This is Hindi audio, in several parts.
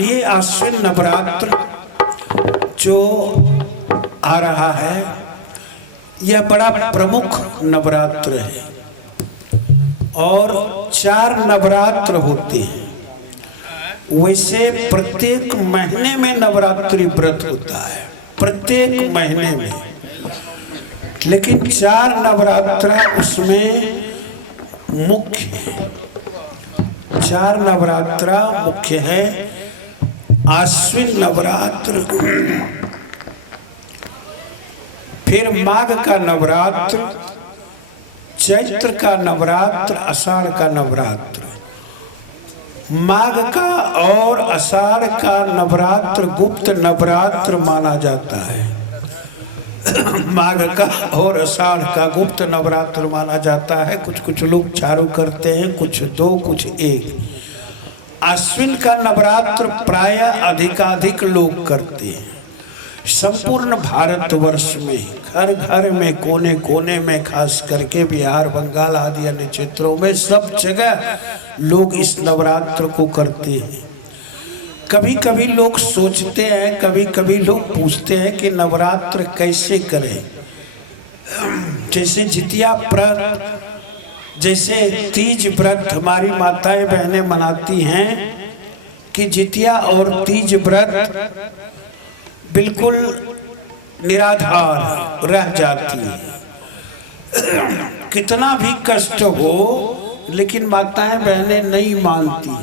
ये आश्विन नवरात्र जो आ रहा है यह बड़ा प्रमुख नवरात्र है और 4 नवरात्र होते हैं। वैसे प्रत्येक महीने में नवरात्रि व्रत होता है, प्रत्येक महीने में, लेकिन 4 नवरात्र उसमें मुख्य है। 4 नवरात्र मुख्य है। आश्विन नवरात्र, फिर माघ का नवरात्र, चैत्र का नवरात्र, आषाढ़ का नवरात्र। माघ का और आषाढ़ का नवरात्र गुप्त नवरात्र माना जाता है। माघ का और आषाढ़ का गुप्त नवरात्र माना जाता है। कुछ लोग चारों करते हैं, कुछ 2, कुछ 1। आश्विन का नवरात्र प्रायः अधिकाधिक लोग करते हैं। संपूर्ण भारतवर्ष में घर घर में, कोने कोने में, खास करके बिहार, बंगाल आदि अन्य क्षेत्रों में सब जगह लोग इस नवरात्र को करते हैं। कभी कभी लोग सोचते हैं, कभी कभी लोग पूछते हैं कि नवरात्र कैसे करें। जैसे जितिया व्रत, जैसे तीज व्रत हमारी माताएं बहनें मनाती हैं कि जितिया और तीज व्रत बिल्कुल निराधार रह जाती है। कितना भी कष्ट हो लेकिन माताएं बहनें नहीं मानती।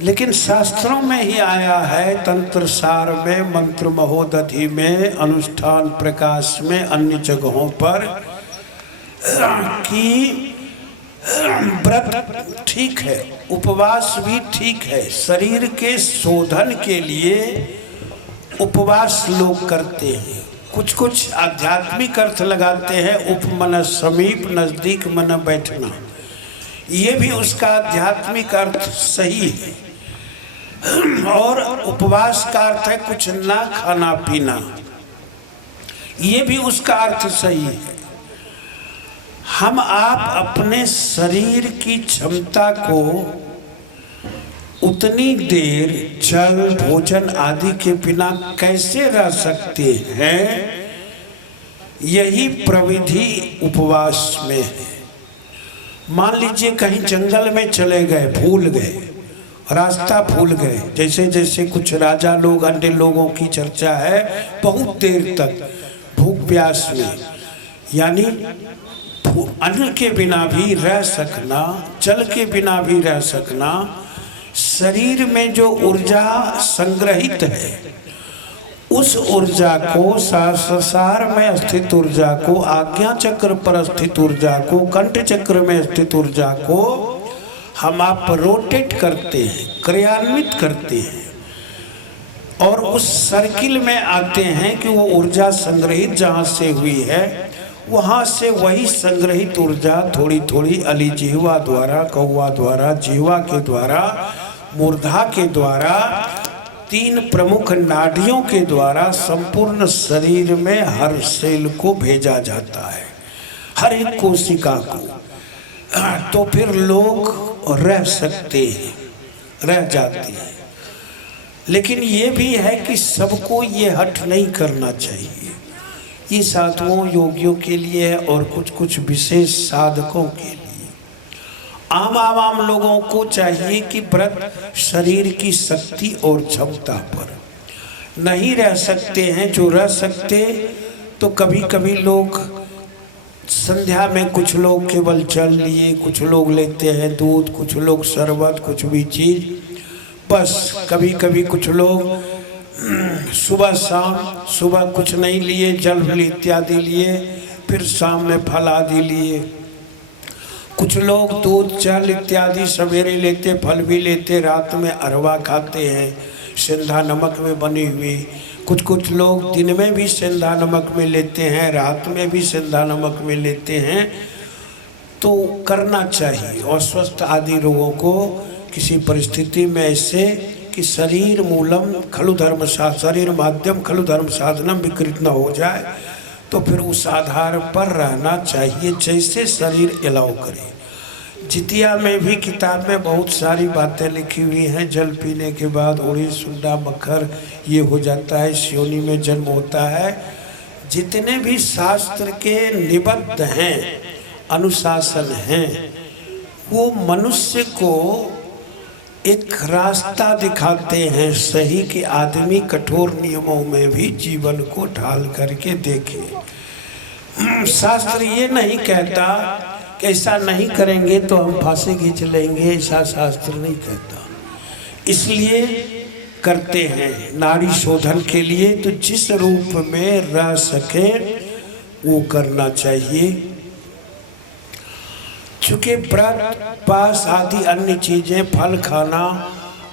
लेकिन शास्त्रों में ही आया है, तंत्र सार में, मंत्र महोदधि में, अनुष्ठान प्रकाश में, अन्य जगहों पर, कि व्रत ठीक है, उपवास भी ठीक है। शरीर के शोधन के लिए उपवास लोग करते हैं। कुछ आध्यात्मिक अर्थ लगाते हैं। उपमन समीप, नजदीक मन बैठना, ये भी उसका आध्यात्मिक अर्थ सही है। और उपवास का अर्थ है कुछ ना खाना पीना, ये भी उसका अर्थ सही है। हम आप अपने शरीर की क्षमता को उतनी देर जल, भोजन आदि के बिना कैसे रह सकते हैं, यही प्रविधि उपवास में है। मान लीजिए कहीं जंगल में चले गए, भूल गए, रास्ता भूल गए। जैसे जैसे कुछ राजा लोग, अन्य लोगों की चर्चा है, बहुत देर तक भूख प्यास में, यानी अन्न के बिना भी रह सकना, जल के बिना भी रह सकना, शरीर में जो ऊर्जा संग्रहित है उस ऊर्जा को, सहस्रार में स्थित ऊर्जा को, आज्ञा चक्र पर स्थित ऊर्जा को, कंठ चक्र में स्थित ऊर्जा को हम आप रोटेट करते हैं, क्रियान्वित करते हैं और उस सर्किल में आते हैं कि वो ऊर्जा संग्रहित जहाँ से हुई है वहाँ से वही संग्रहित ऊर्जा थोड़ी थोड़ी अलिजिह्वा द्वारा, कौवा द्वारा, जीवा के द्वारा, मूर्धा के द्वारा, 3 प्रमुख नाड़ियों के द्वारा संपूर्ण शरीर में हर सेल को भेजा जाता है, हर एक कोशिका को। तो फिर लोग रह सकते हैं, रह जाते हैं। लेकिन ये भी है कि सबको ये हठ नहीं करना चाहिए। ये साधुओं, योगियों के लिए है और कुछ विशेष साधकों के लिए। आम लोगों को चाहिए कि व्रत शरीर की शक्ति और क्षमता पर नहीं रह सकते हैं। जो रह सकते तो कभी कभी लोग संध्या में, कुछ लोग केवल जल लिए, कुछ लोग लेते हैं दूध, कुछ लोग शरबत, कुछ भी चीज़, बस। कभी कभी कुछ लोग सुबह शाम, सुबह कुछ नहीं लिए, जल इत्यादि लिए, फिर शाम में फल आदि लिए। कुछ लोग दूध, जल इत्यादि सवेरे लेते, फल भी लेते, रात में अरवा खाते हैं सेंधा नमक में बनी हुई। कुछ लोग दिन में भी सेंधा नमक में लेते हैं, रात में भी सेंधा नमक में लेते हैं। तो करना चाहिए। और स्वस्थ आदि रोगों को किसी परिस्थिति में ऐसे कि शरीर मूलम खलु धर्म साध, शरीर माध्यम खलु धर्म साधनम विकृत न हो जाए, तो फिर उस आधार पर रहना चाहिए जैसे शरीर अलाउ करे। जितिया में भी किताब में बहुत सारी बातें लिखी हुई हैं। जल पीने के बाद उड़ी सुंडा मक्खर ये हो जाता है, श्योनी में जन्म होता है। जितने भी शास्त्र के निबद्ध हैं, अनुशासन हैं, वो मनुष्य को एक रास्ता दिखाते हैं सही कि आदमी कठोर नियमों में भी जीवन को ढाल करके देखे। शास्त्र ये नहीं कहता कि ऐसा नहीं करेंगे तो हम फांसी खींच लेंगे, ऐसा शास्त्र नहीं कहता। इसलिए करते हैं नारी शोधन के लिए, तो जिस रूप में रह सके वो करना चाहिए। चूँकि व्रत पास आदि अन्य चीजें, फल खाना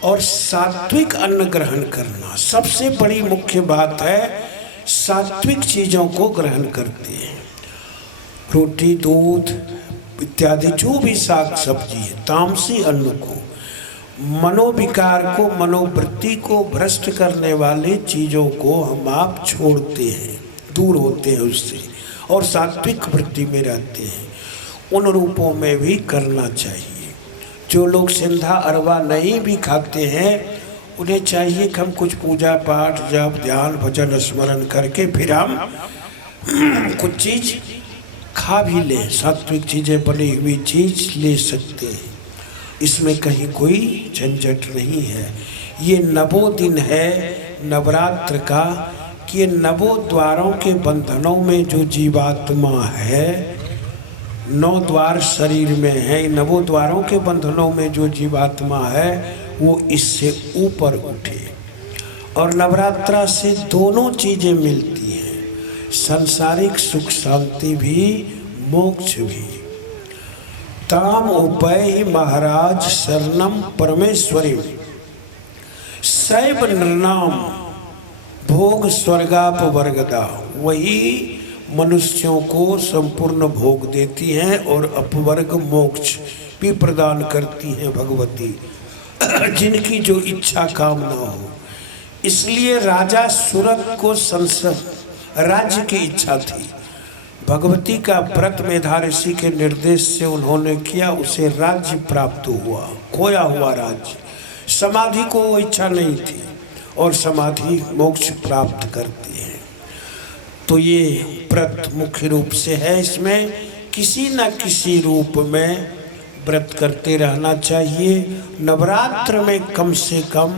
और सात्विक अन्न ग्रहण करना सबसे बड़ी मुख्य बात है। सात्विक चीजों को ग्रहण करते हैं, रोटी दूध इत्यादि जो भी साग सब्जी है। तामसी अन्न को, मनोविकार को, मनोवृत्ति को भ्रष्ट करने वाले चीजों को हम आप छोड़ते हैं, दूर होते हैं उससे और सात्विक वृत्ति में रहते हैं। उन रूपों में भी करना चाहिए। जो लोग सिंधा अरवा नहीं भी खाते हैं, उन्हें चाहिए कि हम कुछ पूजा पाठ जप ध्यान भजन स्मरण करके फिर हम कुछ चीज खा भी लें। सात्विक चीजें बनी हुई चीज ले सकते हैं, इसमें कहीं कोई झंझट नहीं है। ये नवों दिन है नवरात्र का, कि ये नवों द्वारों के बंधनों में जो जीवात्मा है, 9 द्वार शरीर में है, नवों द्वारों के बंधनों में जो जीवात्मा है वो इससे ऊपर उठे। और नवरात्रा से दोनों चीजें मिलती हैं, सांसारिक सुख शांति भी मोक्ष भी। ताम उपय महाराज शरणम परमेश्वरी सैव नृणाम भोग स्वर्गाप वर्गदा। वही मनुष्यों को संपूर्ण भोग देती हैं और अपवर्ग मोक्ष भी प्रदान करती हैं भगवती, जिनकी जो इच्छा कामना हो। इसलिए राजा सुरत को संसद राज्य की इच्छा थी। भगवती का व्रत मेधा ऋषि के निर्देश से उन्होंने किया, उसे राज्य प्राप्त हुआ, खोया हुआ राज्य। समाधि को वो इच्छा नहीं थी और समाधि मोक्ष प्राप्त करती है। तो ये व्रत मुख्य रूप से है, इसमें किसी न किसी रूप में व्रत करते रहना चाहिए। नवरात्र में कम से कम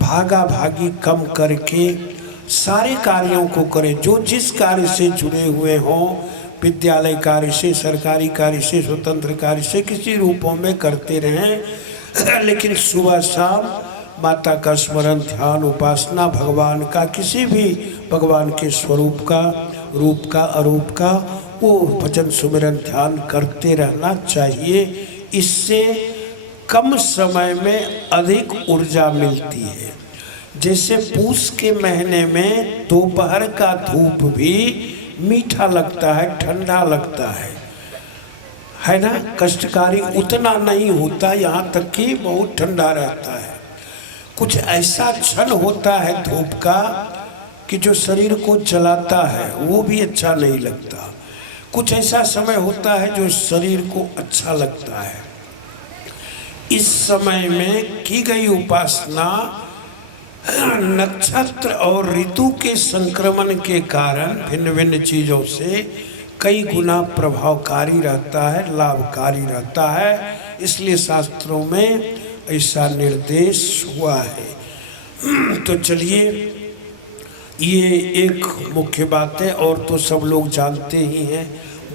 भागा भागी कम करके सारे कार्यों को करें। जो जिस कार्य से जुड़े हुए हों, विद्यालय कार्य से, सरकारी कार्य से, स्वतंत्र कार्य से, किसी रूपों में करते रहें। लेकिन सुबह शाम माता का स्मरण ध्यान उपासना, भगवान का किसी भी भगवान के स्वरूप का, रूप का, अरूप का, वो भजन सुमिरन ध्यान करते रहना चाहिए। इससे कम समय में अधिक ऊर्जा मिलती है। जैसे पूस के महीने में दोपहर का धूप भी मीठा लगता है, ठंडा लगता है ना, कष्टकारी उतना नहीं होता, यहाँ तक कि बहुत ठंडा रहता है। कुछ ऐसा क्षण होता है धूप का कि जो शरीर को जलाता है, वो भी अच्छा नहीं लगता। कुछ ऐसा समय होता है जो शरीर को अच्छा लगता है। इस समय में की गई उपासना नक्षत्र और ऋतु के संक्रमण के कारण भिन्न भिन्न चीजों से कई गुना प्रभावकारी रहता है, लाभकारी रहता है। इसलिए शास्त्रों में ऐसा निर्देश हुआ है। तो चलिए, ये एक मुख्य बात है, और तो सब लोग जानते ही हैं।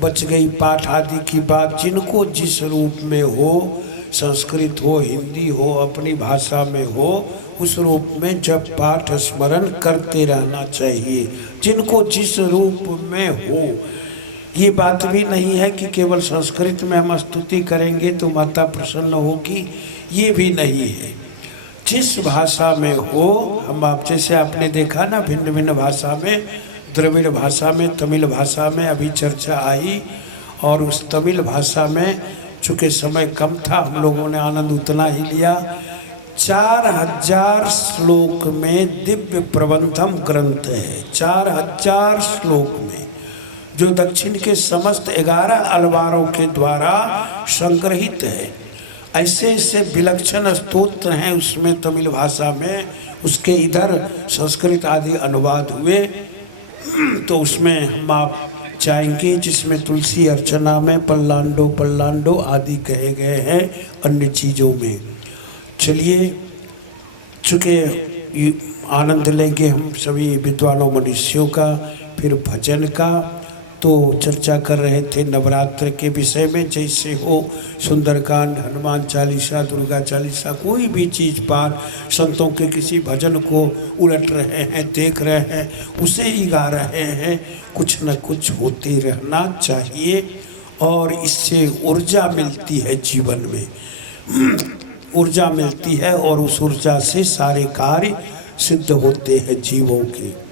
बच गई पाठ आदि की बात, जिनको जिस रूप में हो, संस्कृत हो, हिंदी हो, अपनी भाषा में हो, उस रूप में जब पाठ स्मरण करते रहना चाहिए, जिनको जिस रूप में हो। ये बात भी नहीं है कि केवल संस्कृत में हम स्तुति करेंगे तो माता प्रसन्न होगी, ये भी नहीं है। जिस भाषा में हो, हम आप जैसे आपने देखा ना, भिन्न भिन्न भाषा में, द्रविड़ भाषा में, तमिल भाषा में अभी चर्चा आई, और उस तमिल भाषा में चूँकि समय कम था, हम लोगों ने आनंद उतना ही लिया। 4000 श्लोक में दिव्य प्रबंधम ग्रंथ है, 4000 श्लोक में, जो दक्षिण के समस्त 11 अलवारों के द्वारा संग्रहित है। ऐसे ऐसे विलक्षण स्तोत्र हैं उसमें तमिल भाषा में, उसके इधर संस्कृत आदि अनुवाद हुए, तो उसमें हम आप चाहेंगे जिसमें तुलसी अर्चना में पल्लांडो पल्लांडो आदि कहे गए हैं, अन्य चीज़ों में। चलिए, चूँकि आनंद लेंगे हम सभी विद्वानों मनुष्यों का, फिर भजन का। तो चर्चा कर रहे थे नवरात्र के विषय में, जैसे हो सुंदरकांड, हनुमान चालीसा, दुर्गा चालीसा, कोई भी चीज़ पार संतों के किसी भजन को उलट रहे हैं, देख रहे हैं, उसे ही गा रहे हैं। कुछ न कुछ होते रहना चाहिए और इससे ऊर्जा मिलती है जीवन में, ऊर्जा मिलती है और उस ऊर्जा से सारे कार्य सिद्ध होते हैं जीवों के।